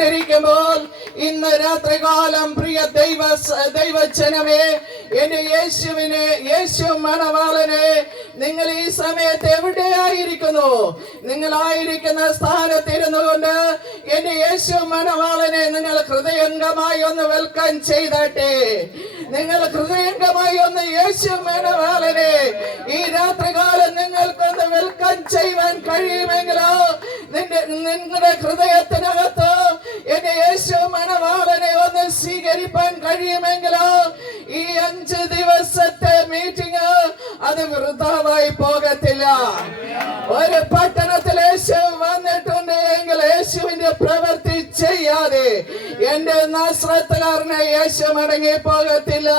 ിരിക്കുമ്പോൾ ഇന്ന് രാത്രികാലം പ്രിയ ദൈവജനമേ, എന്റെ യേശു മണവാളനെ, നിങ്ങൾ ഈ സമയത്ത് എവിടെയായിരിക്കുന്നു? നിങ്ങളായിരിക്കുന്ന സ്ഥാനത്തിരുന്നു കൊണ്ട് എന്റെ യേശു മണവാളനെ നിങ്ങൾ ഹൃദയംഗമായി ഒന്ന് വെൽക്കം ചെയ്തട്ടെ. നിങ്ങൾ ഹൃദയംഗമായി ഒന്ന് യേശു മണവാളനെ ഈ രാത്രികാലം നിങ്ങൾക്കൊന്ന് വെൽക്കം ചെയ്യുവാൻ കഴിയുമെങ്കിലോ, നിങ്ങളുടെ ഹൃദയത്തിനകത്ത് എന്റെ യേശു മണവാളനെ ഒന്ന് സ്വീകരിപ്പാൻ കഴിയുമെങ്കിലോ, ഈ 5 ദിവസത്തെ മീറ്റിംഗ് അത് വൃഥാവായി പോകത്തില്ല. ഒരു പട്ടണത്തിൽ യേശു വന്നിട്ടുണ്ട് എങ്കിൽ യേശുവിന്റെ പ്രവൃത്തി ചെയ്യാതെ എന്റെ നാസ്രത്തുകാരനെ യേശു മടങ്ങി പോകത്തില്ല.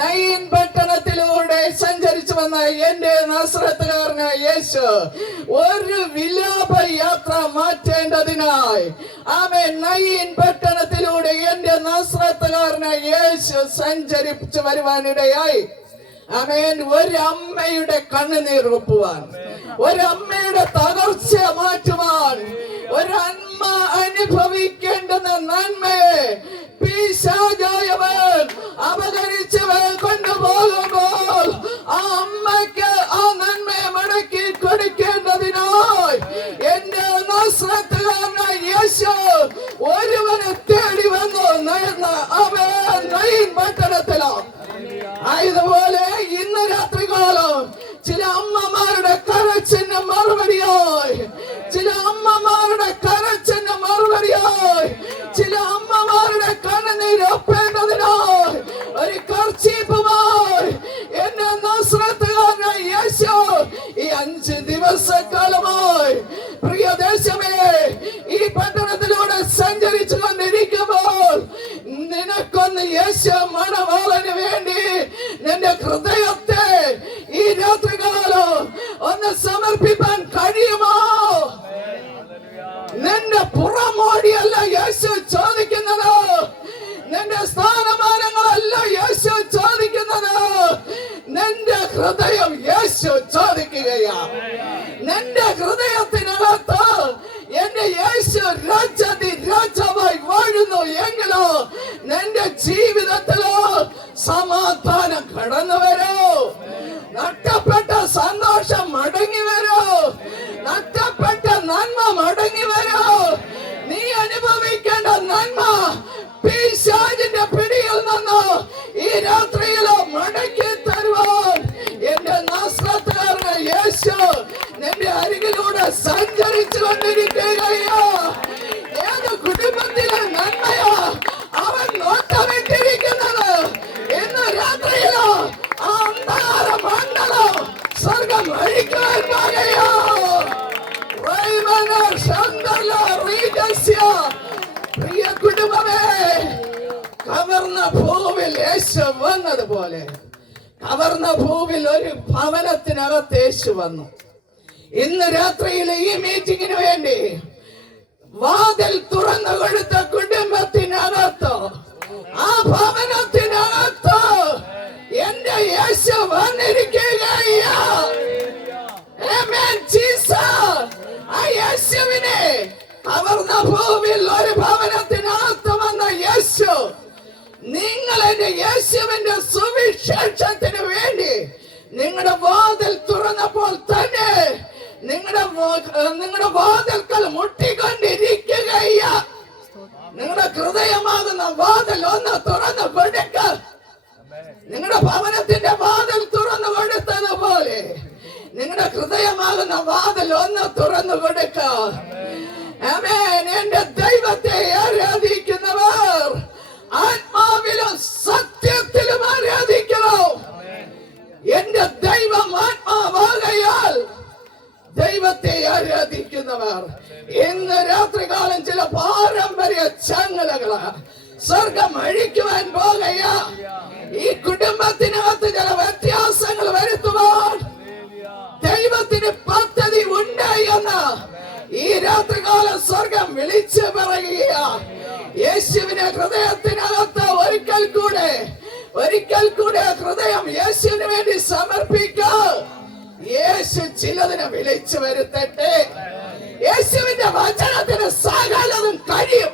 നയീൻ പട്ടണത്തിലൂടെ സഞ്ചരിച്ചു വന്ന എന്റെ നാസ്രത്തുകാരനെ യേശു ഒരു വിലാപ യാത്ര മാറ്റേണ്ടതിനായി ആമേൻ നയീൻ പട്ടണത്തിലൂടെ എന്റെ നാസ്രത്തുകാരനെ യേശു സഞ്ചരിച്ചു വരുവാനിടയായി. ആമേൻ. ഒരമ്മയുടെ കണ്ണുനീർ ഒപ്പുവാൻ, ഒരമ്മയുടെ തകർച്ച മാറ്റുവാൻ, ഒരമ്മ അനുഭവിക്കേണ്ടുന്ന നന്മയെ പിശാചായവൻ അപകരിച്ചവൻ കൊണ്ടുപോകുമ്പോൾ ആ അമ്മയ്ക്ക് ആ നന്മയെ മടക്കി കൊടുക്കേണ്ടതിനായി എന്റെ നാസ്രത്തുകാരനായ യേശു ഒരുവനെ തേടി വന്നു. അവൻ നയീൻ പട്ടണത്തിലാണ്. അതുപോലെ ഇന്ന് രാത്രികാലം ചില അമ്മമാരുടെ കരച്ചിന് മറുപടിയായി, ചില അമ്മമാരുടെ കരച്ചിന് മറുപടിയായി, ചില അമ്മമാരുടെ കണ്ണുനീര് ഒപ്പേണ്ടതിനായി ഒരു കർച്ചീപ്പുമായി എന്നെ നാസ്രത്തുകാരനായ യേശു ഈ 5 ദിവസക്കാലമായി പ്രിയ ദേശമേ ഈ പട്ടണത്തിലൂടെ സഞ്ചരിച്ചു കൊണ്ടിരിക്കുമ്പോൾ നിനക്കൊന്ന് യേശു മണവാളന് വേണ്ടി നിന്റെ ഹൃദയത്തെ ഈ രാത്രികാലം ഒന്ന് സമർപ്പിക്കാൻ കഴിയുമോ? നിന്റെ പുറമോടിയല്ല യേശു ചോദിക്കുന്നത്, നിന്റെ സ്ഥാനമാനങ്ങളല്ല യേശു ചോദിക്കുന്നത്, നിന്റെ ഹൃദയം യേശു ചോദിക്കുകയാണ്. നിന്റെ ഹൃദയത്തിനകത്ത് എന്റെ യേശു രാജാവായി വാഴുന്നു എങ്കിലോ നിന്റെ ജീവിതത്തിലോ സമാധാനം കടന്നു വരൂ, നഷ്ടപ്പെട്ട സന്തോഷം മടങ്ങി വരൂ, നഷ്ടപ്പെട്ട നന്മ മടങ്ങി വരൂ. നീ അനുഭവിക്കേണ്ട നന്മ പിശാചിന്റെ പിടിയിൽ നിന്ന് ഈ രാത്രിയിലോ മടക്കി തരുവാൻ എന്റെ നാസ്രത്തുകാരനായ യേശു നിന്റെ അരികിലൂടെ സഞ്ചരിച്ചു കൊണ്ടിരിക്കുകയോ. ഏത് കുടുംബത്തിലെ നന്മയോ അവൻ നോട്ടമിട്ടിരിക്കുന്നത് ഇന്ന് രാത്രിയിലോ ആ അന്ധകാര മണ്ഡലം സ്വർഗം അഴിക്കുവാൻ പോകുകയോ. പ്രിയ കുടുംബമേ, കവർന്ന ഭൂവിൽ യേശു വന്നതുപോലെ കവർന്ന ഭൂവിൽ ഒരു ഭവനത്തിനകത്ത് യേശു വന്നു. ഇന്ന് രാത്രിയിൽ ഈ മീറ്റിംഗിന് വേണ്ടി വാതിൽ തുറന്നു കൊടുത്ത കുടുംബത്തിനകത്ത്, ആ ഭവനത്തിനകത്ത് എന്റെ യേശു വന്നിരിക്കുകയാണ്. ആ യേശുവിനെ കവർന്ന ഭൂമിയിൽ ഒരു ഭവനത്തിനകത്ത് വന്ന യേശു, നിങ്ങൾ എന്റെ യേശുവിന്റെ സുവിശേഷത്തിന് വേണ്ടി നിങ്ങളുടെ വാതിൽ തുറന്നപ്പോൾ തന്നെ നിങ്ങളുടെ വാതിൽക്കൽ മുട്ടിക്കൊണ്ടിരിക്കുകയ്യ. നിങ്ങളുടെ ഹൃദയമാകുന്ന വാതിൽ ഒന്ന് തുറന്നു കൊടുക്ക. നിങ്ങളുടെ ഭവനത്തിന്റെ വാതിൽ തുറന്നു കൊടുത്തതുപോലെ നിങ്ങളുടെ ഹൃദയമാകുന്ന വാതിൽ ഒന്ന് തുറന്നു കൊടുക്ക. ആമേൻ. എന്റെ ദൈവത്തെ ആരാധിക്കുന്നവർ ആത്മാവിലും സത്യത്തിലും ആരാധിക്കണം. എന്റെ ദൈവം ആത്മാവാകയാൽ ദൈവത്തെ ആരാധിക്കുന്നവർ ഇന്ന് രാത്രികാലം ചില പാരമ്പര്യ ചങ്ങലകള് സ്വർഗം അഴിക്കുവാൻ പോകുകയാ. ഈ കുടുംബത്തിനകത്ത് ചില വ്യത്യാസങ്ങൾ വരുത്തുവാൻ ദൈവത്തിന് പദ്ധതി ഉണ്ട് എന്ന് ഈ രാത്രികാലം സ്വർഗം വിളിച്ചു പറയുക. യേശുവിനെ ഹൃദയത്തിനകത്ത് ഒരിക്കൽ കൂടെ ഹൃദയം യേശുവിന് വേണ്ടി സമർപ്പിക്കുക. യേശു ചിലതിനെ വിളിച്ചു വരുത്തട്ടെ. യേശുവിന്റെ വചനത്തിന് സകലതും കഴിയും.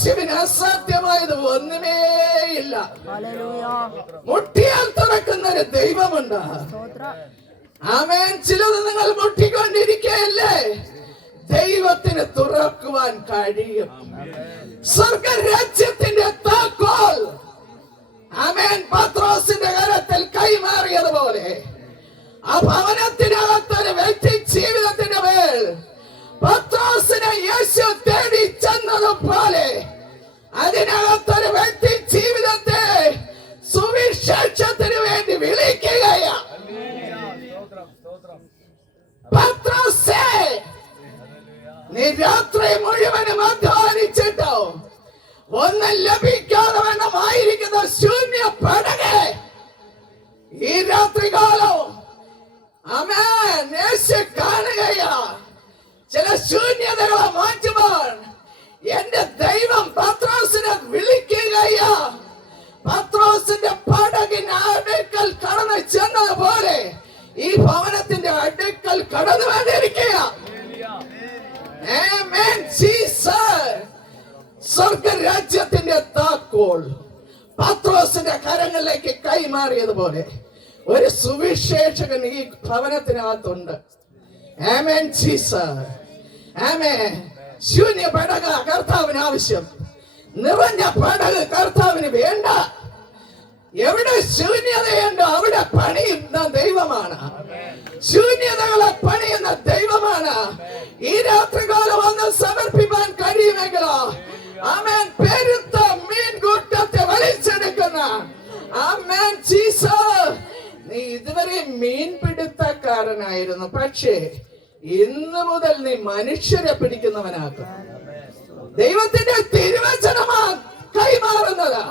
യേശുവിന് അസാധ്യമായത് ഒന്നുമേയില്ല. മുട്ടിയാൽ തുറക്കുന്ന ഒരു ദൈവമുണ്ട്. ആമേൻ. ചിലത് നിങ്ങൾ മുട്ടിക്കൊണ്ടിരിക്കുകയല്ലേ, ദൈവത്തിന് തുറക്കുവാൻ കഴിയും. സ്വർഗരാജ്യത്തിന്റെ താക്കോൽ ആമേൻ പത്രോസിന്റെ കരത്തിൽ കൈമാറിയതുപോലെ ആ ഭവനത്തിനകത്തൊരു വ്യക്തി ജീവിതത്തിന്റെ മേൽ പത്രോസിനെ യേശു തേടി ചെന്നതുപോലെ അതിനകത്തൊരു വ്യക്തി ജീവിതത്തെ സുവിശേഷത്തിന് വേണ്ടി വിളിക്കുകയാണ്. പത്രോസേ, നീ രാത്രി മുഴുവനും അധ്വാനിച്ചിട്ടോ ഒന്നും ലഭിക്കാതെ വേണമായിരിക്കുന്ന ശൂന്യ പടകെ ഈ രാത്രികാലം ആമേൻ യേശു കാണുകയാ. ചില ശൂന്യതകളെ മാറ്റുവാൻ എന്റെ ദൈവം പത്രോസിനെ വിളിക്കുകയാ. പത്രോസിന്റെ പടകിന് അടുക്കൽ കടന്നു ചെന്നതുപോലെ ഈ ഭവനത്തിന്റെ അടുക്കൽ കടന്നു വേണ്ടിയിരിക്കുക. സ്വർഗരാജ്യത്തിന്റെ താക്കോൽ പത്രോസിന്റെ കരങ്ങളിലേക്ക് കൈമാറിയതുപോലെ ഒരു സുവിശേഷകൻ ഈ ഭവനത്തിനകത്തുണ്ട്. ആമേൻ ജീസസ്. ആമേൻ. ശൂന്യ പടക കർത്താവിന് ആവശ്യം, നിറഞ്ഞ പടക് കർത്താവിന് വേണ്ട. എവിടെ ശൂന്യതയുണ്ടോ അവിടെ പണിയുന്ന ദൈവമാണ്. ശൂന്യതകളെ പണിയുന്ന ദൈവമാണ്. ഈ രാത്രികാലം വന്ന് സമർപ്പിക്കാൻ കഴിയുമെങ്കിലോ ആമേൻ പെരുത്ത മീൻകൂട്ടത്തെ വലിച്ചെടുക്കുന്ന ആമേൻ ജീസസ്. നീ ഇതുവരെ മീൻപിടുത്തക്കാരനായിരുന്നു, പക്ഷേ ഇന്ന് മുതൽ നീ മനുഷ്യരെ പിടിക്കുന്നവനാക്കും. ദൈവത്തിന്റെ തിരുവചനമാ കൈമാറുന്നത്.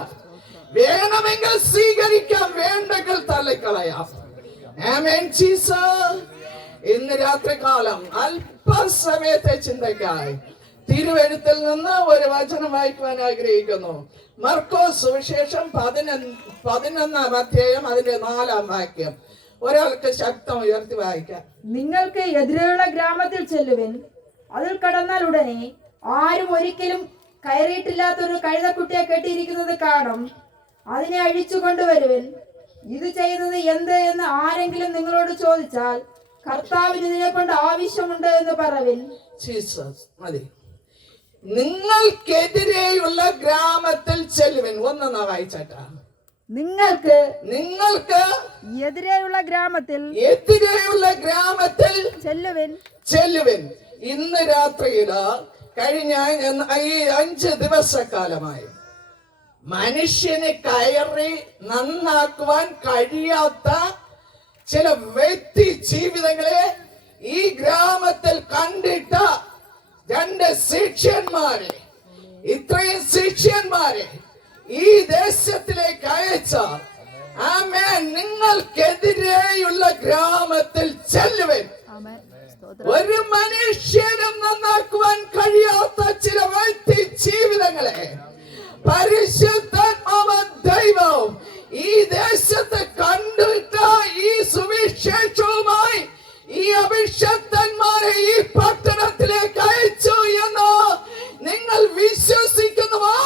വേണമെങ്കിൽ സ്വീകരിക്കാം, വേണ്ടെങ്കിൽ തള്ളിക്കളയാം. ആമേൻ ജീസസ്. ഇന്ന് രാത്രികാലം അല്പസമയത്തെ ചിന്തയ്ക്കായി തിരുവെഴുത്തിൽ നിന്ന് ഒരു വചനം വായിക്കുവാൻ ആഗ്രഹിക്കുന്നു. മർക്കോസ് സുവിശേഷം 11-ാം അധ്യായം അതിന്റെ 4-ാം വാക്യം. ഒരാൾക്ക് ശബ്ദം ഉയർത്തി വായിക്കാം. നിങ്ങൾക്ക് എതിരെയുള്ള ഗ്രാമത്തിൽ ചെല്ലുവിൻ, അതിൽ കടന്നാൽ ഉടനെ ആരും ഒരിക്കലും കയറിയിട്ടില്ലാത്തൊരു കഴുതക്കുട്ടിയെ കെട്ടിയിരിക്കുന്നത് കാണും. അതിനെ അഴിച്ചു കൊണ്ടുവരുവിൻ. ഇത് ചെയ്തത് എന്ത് എന്ന് ആരെങ്കിലും നിങ്ങളോട് ചോദിച്ചാൽ കർത്താവിന് ഇതിനെ കൊണ്ട് ആവശ്യമുണ്ട് എന്ന് പറവിൻ. ജീസസ് മതി. നിങ്ങൾക്കെതിരെയുള്ള ഗ്രാമത്തിൽ ചെല്ലുവിൻ. ഒന്നാ വായിച്ചാട്ടാ. നിങ്ങൾക്ക് എതിരെയുള്ള ഗ്രാമത്തിൽ ചെല്ലുവിൻ. ഇന്ന് രാത്രിയില് കഴിഞ്ഞ ഈ 5 ദിവസക്കാലമായി മനുഷ്യന് കയറി നന്നാക്കുവാൻ കഴിയാത്ത ചില വ്യക്തി ജീവിതങ്ങളെ ഈ ഗ്രാമത്തിൽ കണ്ടിട്ട 2 ശിഷ്യന്മാരെ, ഇത്രയും ശിഷ്യന്മാരെ ഈ ദേശത്തിലേക്ക് അയച്ച ആമേൻ നിങ്ങൾക്കെതിരെയുള്ള ഗ്രാമത്തിൽ ചെല്ലുവിൻ. ഒരു മനുഷ്യനും നന്നാക്കുവാൻ കഴിയാത്ത ചില വ്യക്തി ജീവിതങ്ങളെ പരിശുദ്ധാത്മാവ് ദൈവം ഈ ദേശത്ത് കണ്ടിട്ട ഈ സുവിശേഷവുമായി ഈ അഭിഷക്തന്മാരെ ഈ പട്ടണത്തിലേക്ക് അയച്ചു എന്ന് നിങ്ങൾ വിശ്വസിക്കുന്നുവോ?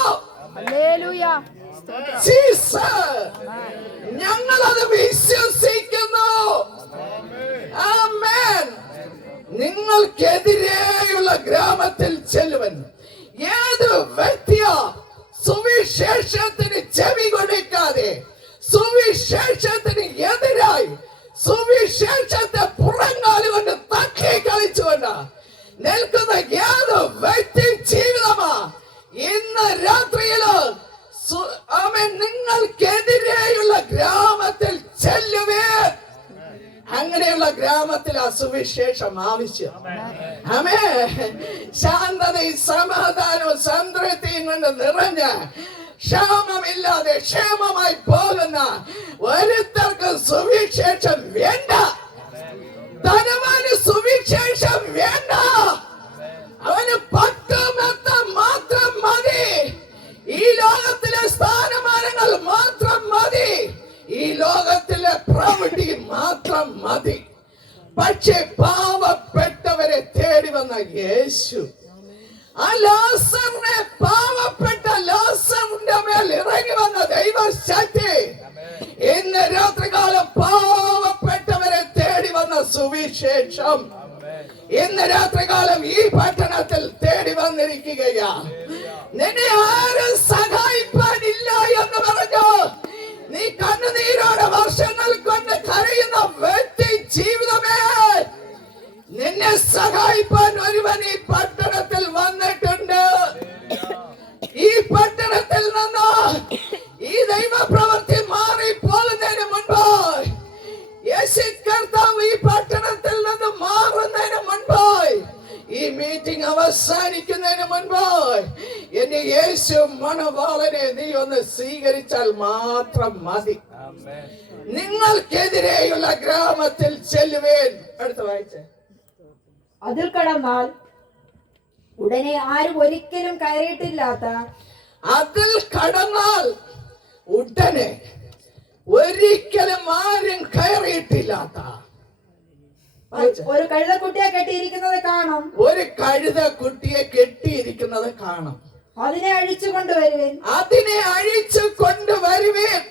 ഞങ്ങളത് വിശ്വസിക്കുന്നു. ആമേൻ. നിങ്ങൾക്കെതിരെയുള്ള ഗ്രാമത്തിൽ ചെല്ലുവൻ. ഏത് വ്യക്തിയോ സുവിശേഷത്തിന് ചെവി കൊടുക്കാതെ, സുവിശേഷത്തിന് എതിരായി സുവിശേഷത്തെ പുറങ്കാലുകൊണ്ട് തട്ടി കളിച്ചുകൊണ്ട് നിൽക്കുന്ന ഏത് വ്യക്തി ജീവിതമാ ഇന്ന് രാത്രിയില് നിങ്ങൾക്കെതിരെയുള്ള ഗ്രാമത്തിൽ ചെല്ലുവേ. അങ്ങനെയുള്ള ഗ്രാമത്തിൽ ആ സുവിശേഷം ആവശ്യം. ആമേ. ശാന്തതയും സമാധാനവും സംതൃപ്തിയും കൊണ്ട് നിറഞ്ഞ ക്ഷാമമില്ലാതെ ക്ഷേമമായി പോകുന്ന ഒരുത്തർക്കും സുവിശേഷം വേണ്ട. ധനവാന് സുവിശേഷം വേണ്ട. അവന് 10 മെത്തം മാത്രം മതി. ഈ ലോകത്തിലെ സ്ഥാനമാനങ്ങൾ മാത്രം മതി. ഈ ലോകത്തിലെ പ്രവൃത്തി മാത്രം മതി. പക്ഷെ പാവപ്പെട്ടവരെ തേടി വന്ന യേശു ആ ലാസറിനെ, പാവപ്പെട്ട ലാസറിന്റെ മേൽ ഇറങ്ങി വന്ന ദൈവശക്തി ഇന്ന് രാത്രികാലം പാവപ്പെട്ടവരെ തേടി വന്ന സുവിശേഷം ഇന്ന് രാത്രികാലം ഈ പട്ടണത്തിൽ തേടി വന്നിരിക്കുകയാ. നിന്നെ ആരും സഹായിപ്പാനില്ല എന്ന് പറഞ്ഞു നീ കണ്ണുനീരോടെ വർഷങ്ങൾ കൊണ്ട് കരയുന്ന വ്യക്തി ജീവിതമേ, നിന്നെ സഹായിപ്പാൻ ഒരുവൻ ഈ പട്ടണത്തിൽ വന്നിട്ടുണ്ട്. ഈ പട്ടണത്തിൽ നിന്ന് ഈ ദൈവപ്രവൃത്തി മാറിപ്പോകുന്നതിന് മുൻപ്, യേശു കർത്താവ് ഈ പട്ടണത്തിൽ നിന്ന് മാറുന്നതിന് മുൻപ്, ഈ മീറ്റിംഗ് അവസാനിക്കുന്നതിന് മുൻപ് എന്റെ യേശു മണവാളനെ നീ ഒന്ന് സ്വീകരിച്ചാൽ മാത്രം മതി. നിങ്ങൾക്കെതിരെയുള്ള ഗ്രാമത്തിൽ ചെല്ലുവേൻ. അടുത്ത വായിച്ചേ. അതിൽ കടന്നാൽ ഉടനെ ആരും ഒരിക്കലും കയറിയിട്ടില്ലാത്ത, അതിൽ കടന്നാൽ ഉടനെ ഒരിക്കലും ആരും കയറിയിട്ടില്ലാത്ത ഒരു കഴുതക്കുട്ടിയെ കെട്ടിയിരിക്കുന്നത് കാണും. ഒരു കഴുതക്കുട്ടിയെ കെട്ടിയിരിക്കുന്നത് കാണും. അതിനെ അഴിച്ചു കൊണ്ടുവരുവേൻ. അതിനെ അഴിച്ചു കൊണ്ടുവരുവേൻ.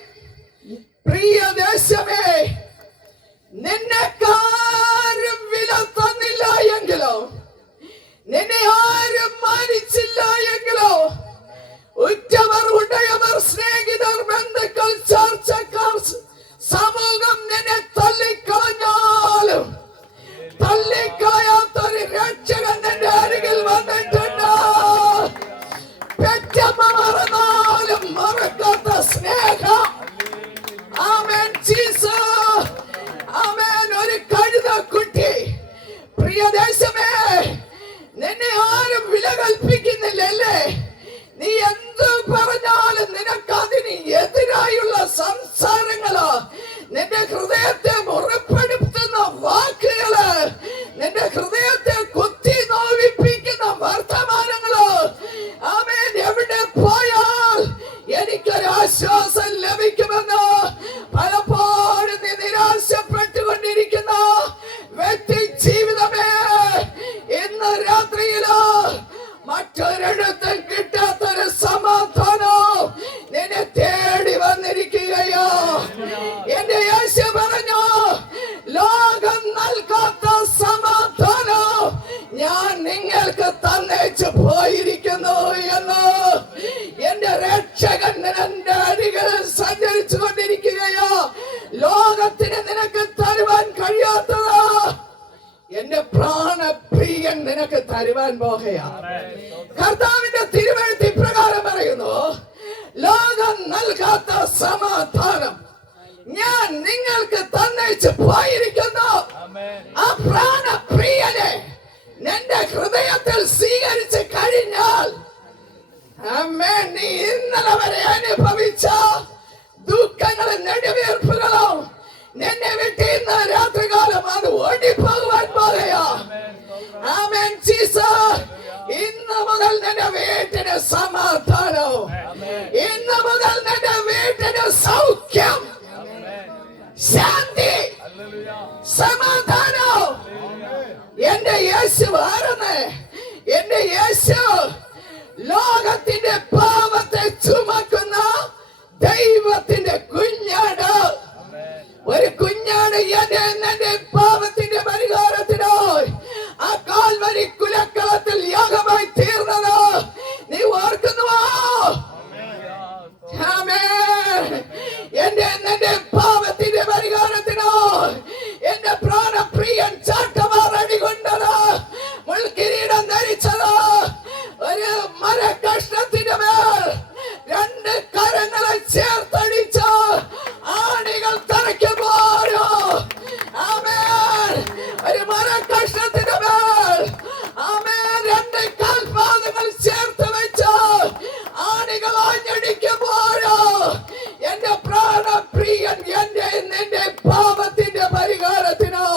പ്രിയ ദേശമേ, നിന്നെക്കാരും വില തന്നില്ല എങ്കിലോ, നിന്നെ ആരും മാനിച്ചില്ല എങ്കിലോ, ഉറ്റവർ, ഉടയവർ, സ്നേഹിതർ, ബന്ധുക്കൾ, ചർച്ചക്കാർ, സമൂഹം നിന്നെ തള്ളിക്കളഞ്ഞാലും തള്ളിക്കളയാത്തൊരു രക്ഷകൻ നിന്റെ അരികിൽ വന്നിട്ടുണ്ട്. പെറ്റമ്മ മറന്നാലും മറക്കാത്ത സ്നേഹം. ആമേൻ ജീസസ്. ആമേൻ. ഒരു കഴുതക്കുട്ടി. പ്രിയ ദേശമേ, നിന്നെ ആരും വില കൽപ്പിക്കുന്നില്ലല്ലേ? നീ എന്ത് പറഞ്ഞാലും നിനക്ക് അതിന് എതിരായുള്ള സംസാരങ്ങള്, നിന്റെ ഹൃദയത്തെ മുറിപ്പെടുത്തുന്ന വാക്കുകള്, നിന്റെ ഹൃദയത്തെ കുത്തി നോവിപ്പിക്കുന്ന വർത്തമാനങ്ങള്, ആമേൻ, എവിടെ പോയാൽ എനിക്കൊരു ആശ്വാസം ലഭിക്കുമെന്ന് പലപ്പോഴും നീ നിരാശപ്പെട്ടുകൊണ്ടിരിക്കുന്ന വ്യക്തി ജീവിതമേ, ഇന്ന് രാത്രിയില് മറ്റൊരിടത്തും കിട്ടാത്തൊരു സമാധാനം നിന്നെ തേടി വന്നിരിക്കുകയോ. എന്റെ യേശു പറഞ്ഞു, ലോകം നൽകാത്ത സമാധാനം ഞാൻ നിങ്ങൾക്ക് തന്നേച്ചു പോയിരിക്കുന്നു എന്ന് എന്റെ രക്ഷകൻ എന്റെ അരികിൽ സഞ്ചരിച്ചു കൊണ്ടിരിക്കുകയോ. ലോകത്തിന് നിനക്ക് തരുവാൻ കഴിയാത്തത് എന്റെ പ്രാണപ്രിയൻ നിനക്ക് തരുവാൻ പോകുകയാ. കർത്താവിന്റെ തിരുവെഴുത്ത് ഇപ്രകാരം പറയുന്നു, ലോകം നൽകാത്ത സമാധാനം ഞാൻ നിങ്ങൾക്ക് തന്നേച്ചു പോയിരിക്കുന്നു. ആ പ്രാണപ്രിയനെ നിന്റെ ഹൃദയത്തിൽ സ്വീകരിച്ച് കഴിഞ്ഞാൽ, ആമേൻ, നീ ഇന്നലെ വരെ അനുഭവിച്ച ദുഃഖങ്ങളും നെടുവീർപ്പുകളും നിന്നെ വിട്ട് ഇന്ന് രാത്രികാലം അത് ഓടിപ്പോകുവാൻ പോകുകയാ. ആമേൻ ജീസസ്. ഇന്ന് മുതൽ നിന്റെ വീട്ടിന് സമാധാനവും, ഇന്ന് മുതൽ നിന്റെ വീട്ടിന് സൗഖ്യം, ശാന്തി, സമാധാനവും. എന്റെ യേശു ആരെന്ന്? എന്റെ യേശു ലോകത്തിന്റെ പാപത്തെ ചുമക്കുന്ന ദൈവത്തിന്റെ കുഞ്ഞാട്. ഒരു കുഞ്ഞാട് എന്റെ പാപത്തിന്റെ പരിഹാരത്തിനായി ആ കാൽവരി കുലക്കളത്തിൽ യാഗമായി തീർന്നത് നീ ഓർക്കുന്നുവോ? എന്റെ പാപത്തിന്റെ പരിഹാരത്തിനായി എന്റെ പ്രാണപ്രിയൻ ചാട്ടമാറടി കൊണ്ടത്, മുൾക്കിരീടം ധരിച്ചത്, ഒരു മരകഷ്ണത്തിന്റെ മേൽ രണ്ട് കരങ്ങളെ ചേർത്തടിച്ച് ആണികൾ തറയ്ക്കുമ്പോഴോ, ആമേൻ, ഒരു മരകഷ്ണത്തിന്റെ മേൽ, ആമേൻ, രണ്ട് കാൽപാദങ്ങൾ ചേർത്ത് വെച്ച് ആണികൾ ആഞ്ഞടിക്കുമ്പോഴോ എന്റെ പ്രാണപ്രിയൻ നിന്റെ പാപത്തിന്റെ പരിഹാരത്തിനോ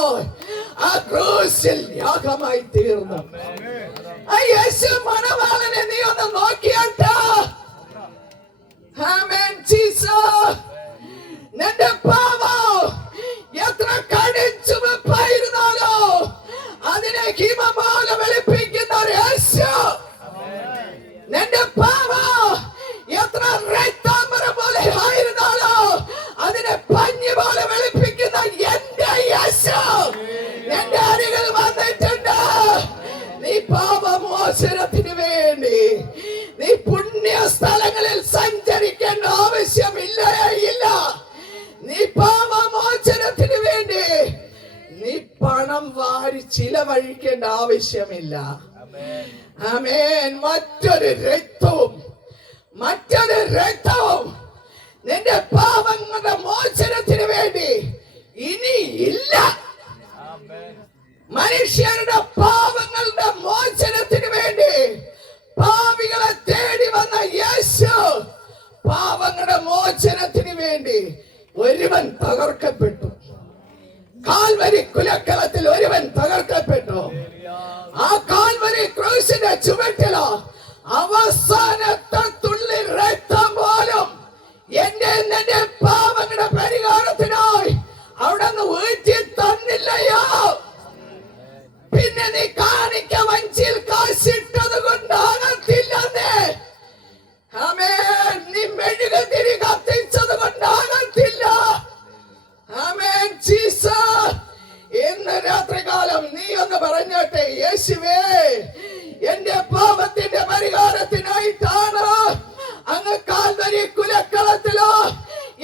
ആ ക്രൂശിൽ യാഗമായി തീർന്നു. ആ യേശു മണവാളനെ നീ ഒന്ന് നോക്കിയാട്ടോ. ആമേൻ ജീസസ്. നിന്റെ പാപം എത്ര കടിച്ചുവെപ്പായിരുന്നാലോ അതിനെ ഹിമപോലെ വെളുപ്പിക്കുന്ന ഒരു യേശു. നിന്റെ പാപം എത്ര രക്താംബരം പോലെ ആയിരുന്നാലോ അതിനെ പഞ്ഞി പോലെ വെളുപ്പിക്കുന്ന എന്റെ യേശു നിന്റെ അരികിൽ വന്നിട്ടുണ്ട്. നീ പാപമോചനത്തിന് വേണ്ടി നീ പുണ്യ സ്ഥലങ്ങളിൽ സഞ്ചരിക്കേണ്ട ആവശ്യമില്ല. നീ പാപമോചനത്തിന് വേണ്ടി നീ പണം വാരി ചിലവഴിക്കേണ്ട ആവശ്യമില്ല. ആമേൻ. മറ്റൊരു രക്തവും നിന്റെ പാപങ്ങളുടെ മോചനത്തിന് വേണ്ടി ഇനി ഇല്ല. മനുഷ്യരുടെ പാപങ്ങളുടെ മോചനത്തിന് വേണ്ടി പാപികളെ തേടി വന്ന യേശു പാപങ്ങളുടെ മോചനത്തിന് വേണ്ടി ഒരുവൻ തകർക്കപ്പെട്ടു. കാൽവരി കുലക്കളത്തിൽ ഒരുവൻ തകർക്കപ്പെട്ടു. ആ കാൽവരി ക്രൂശിന്റെ ചുവട്ടിലോ അവസാനത്തെ തുള്ളി രക്തം പോലും എന്റെ പാപങ്ങളുടെ പരിഹാരത്തിനായി അവിടെ നിന്ന് ഊറ്റി തന്നില്ലയോ? പിന്നെ നീ കാണിക്ക വഞ്ചിയിൽ കാശിട്ടത് കൊണ്ടാകത്തില്ലെന്നേ. ആമേൻ. നീ മെഴുകുതിരി കത്തിച്ചത് കൊണ്ടാകത്തില്ല. ആമേൻ. ജീസസ്, ഇന്ന് രാത്രികാലം നീ ഒന്ന് പറഞ്ഞോട്ടെ, യേശുവേ എന്റെ പാപത്തിന്റെ പരിഹാരത്തിനായിട്ടാണ് അങ്ങ് കാൽവരി കുലക്കളത്തിലോ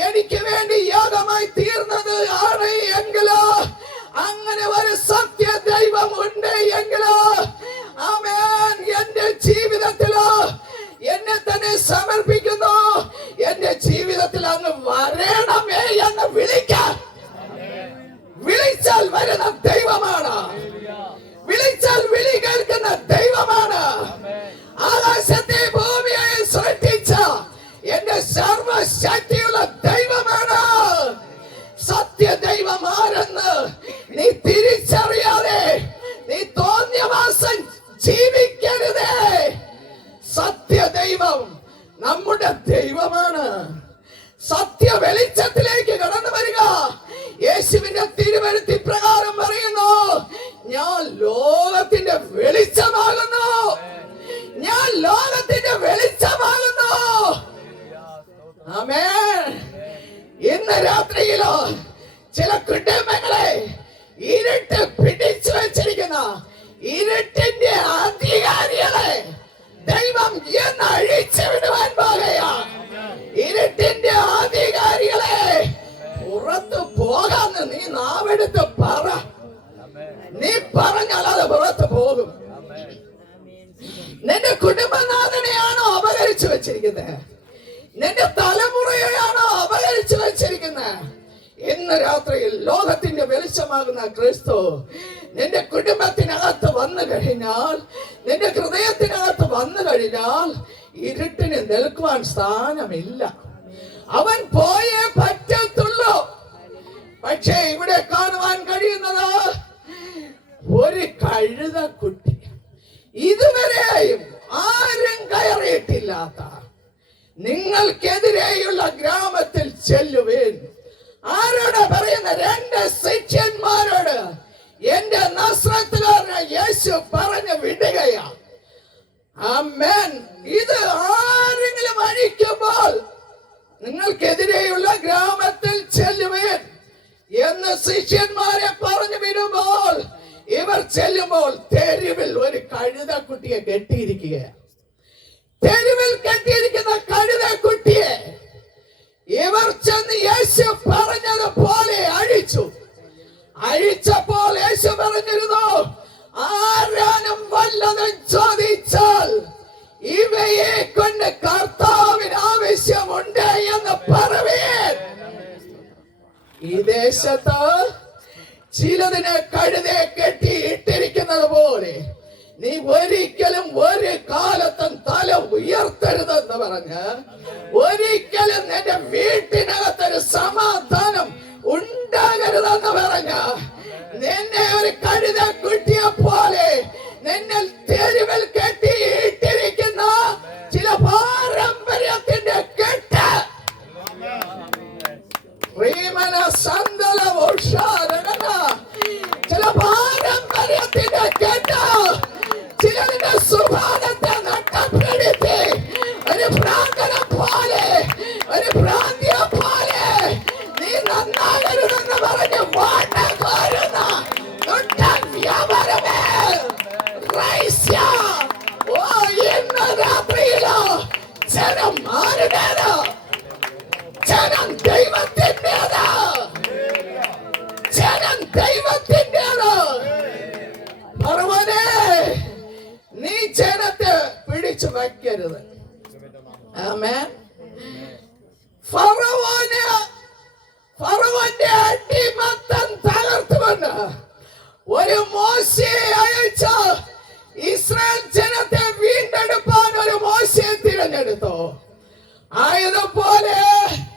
എനിക്ക് വേണ്ടി യാഗമായി തീർന്നത് ആണ് എങ്കിലോ, അങ്ങനെ ഒരു സത്യ ദൈവം ഉണ്ട് എങ്കിലോ, ആമേൻ, എന്റെ ജീവിതത്തിലോ എന്നെ തന്നെ സമർപ്പിക്കുന്നു. എന്റെ ജീവിതത്തിൽ അങ്ങ് വരണമേ എന്ന് വിളിച്ചാൽ വരുന്ന ദൈവമാണ്. വിളിച്ചാൽ വിളി കേൾക്കുന്ന ദൈവമാണ്. ആകാശത്തെ ഭൂമിയെ സൃഷ്ടിച്ച എന്റെ സർവശക്തിയുള്ള ദൈവമാണ്. സത്യ ദൈവം ആരെന്ന് നീ തിരിച്ചറിയാതെ നീ തോന്നിയവാസം ജീവിക്കരുതേ. സത്യ ദൈവം നമ്മുടെ ദൈവമാണ്. സത്യ വെളിച്ചത്തിലേക്ക് കടന്നു വരിക. യേശുവിന്റെ തിരുവെഴുത്തി പ്രകാരം പറയുന്നു, ഞാൻ ലോകത്തിന്റെ വെളിച്ചമാകുന്നു. ഞാൻ ലോകത്തിന്റെ വെളിച്ചമാകുന്നു. ആമേൻ. ഇന്ന് രാത്രിയിലോ ചില കുടുംബങ്ങളെ ഇരുട്ട് പിടിച്ചു വെച്ചിരിക്കുന്ന ഇരുട്ടിന്റെ അധികാരികളെ ദൈവം എന്ന് അഴിച്ചു വിടുവാൻ പോകുകയാ. ഇരുട്ടിന്റെ അധികാരികളെ പുറത്ത് പോകാന്ന് നീ നാവെടുത്ത് പറ. നീ പറഞ്ഞാൽ അത് പുറത്ത് പോകും. നിന്റെ കുടുംബനാഥനെയാണോ അപകരിച്ചു വെച്ചിരിക്കുന്നത്? നിന്റെ തലമുറയെയാണോ അപകരിച്ചു വെച്ചിരിക്കുന്നത്? ഇന്ന് രാത്രിയിൽ ലോകത്തിന്റെ വെളിച്ചമാകുന്ന ക്രിസ്തു നിന്റെ കുടുംബത്തിനകത്ത് വന്നു കഴിഞ്ഞാൽ, നിന്റെ ഹൃദയത്തിനകത്ത് വന്നു കഴിഞ്ഞാൽ ഇരുട്ടിന് നിൽക്കുവാൻ സ്ഥാനമില്ല. അവൻ പോയേ പറ്റത്തുള്ളൂ. പക്ഷേ ഇവിടെ കാണുവാൻ കഴിയുന്നത് ഒരു കഴുതക്കുട്ടി, ഇതുവരെയും ആരും കയറിയിട്ടില്ലാത്ത. നിങ്ങൾക്കെതിരെയുള്ള ഗ്രാമത്തിൽ ചെല്ലുവേൻ. ആരോടാ പറയുന്ന? രണ്ട് ശിഷ്യന്മാരോട് എന്റെ നസ്രത്തുകാരനെ യേശു പറഞ്ഞു വിടുകയാ. ആമേൻ. ഇത് ആരെങ്കിലും അഴിക്കുമ്പോൾ നിങ്ങൾക്കെതിരെയുള്ള ഗ്രാമത്തിൽ ചെല്ലുവേൻ എന്ന് ശിഷ്യന്മാരെ പറഞ്ഞു വിടുമ്പോൾ ഇവർ ചെല്ലുമ്പോൾ തെരുവിൽ ഒരു കഴുതക്കുട്ടിയെ കെട്ടിയിരിക്കുകയാണ്. തെരുവിൽ കെട്ടിയിരിക്കുന്ന കഴുതക്കുട്ടിയെ ഇവർ ചെന്ന് യേശു പറഞ്ഞതുപോലെ അഴിച്ചു. അഴിച്ചപ്പോൾ യേശു പറഞ്ഞിരുന്നു, ആരാനും വല്ലതും ചോദിച്ചാൽ ഇവയെ കൊണ്ട് കർത്താവിന് ആവശ്യമുണ്ട് എന്ന് പറയുവേൻ. ഈ ദേശത്ത് ചിലതിനെ കഴുതെ കെട്ടി ഇട്ടിരിക്കുന്നത് പോലെ നീ ഒരിക്കലും ഒരു കാലത്തും തല ഉയർത്തരുതെന്ന് പറഞ്ഞ്, ഒരിക്കലും നിന്റെ വീട്ടിനകത്തൊരു സമാധാനം ഉണ്ടാകരുതെന്ന് പറഞ്ഞ്, നിന്നെ ഒരു കഴുത കുട്ടിയെ പോലെ നിന്നെ തെരുവിൽ കെട്ടി ഇട്ടിരിക്കുന്ന ചില പാരമ്പര്യത്തിന്റെ കെട്ട്, ചില പാരമ്പര്യത്തിന്റെ കെട്ട് ചിലതിന്റെ സുഭാഗത്തെ നട്ടപ്പെടുത്തി ദൈവത്തിന്റെയാണ്. ഫറവോനെ, നീ ജനത്തെ പിടിച്ചു വയ്ക്കരുത്. ആമേൻ. ഫറവോന്റെ അടിമത്തം തകർത്തുകൊണ്ട് ഒരു മോശയെ അയച്ച ഇസ്രായേൽ ജനത്തെ വീണ്ടെടുപ്പാൻ ഒരു മോശയെ തിരഞ്ഞെടുത്തു. ആയതുപോലെ